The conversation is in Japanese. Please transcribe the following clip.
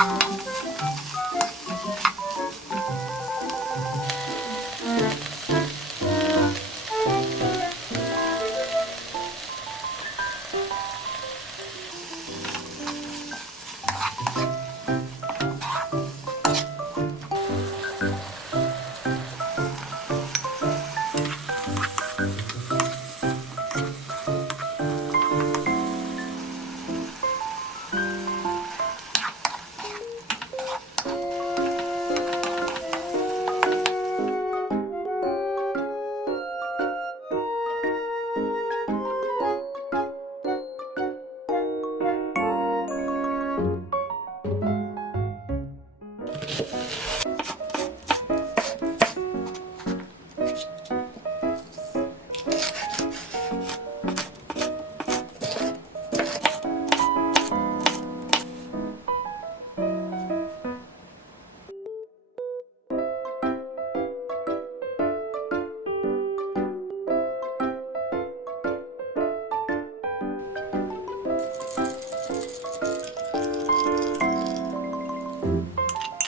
Bye. you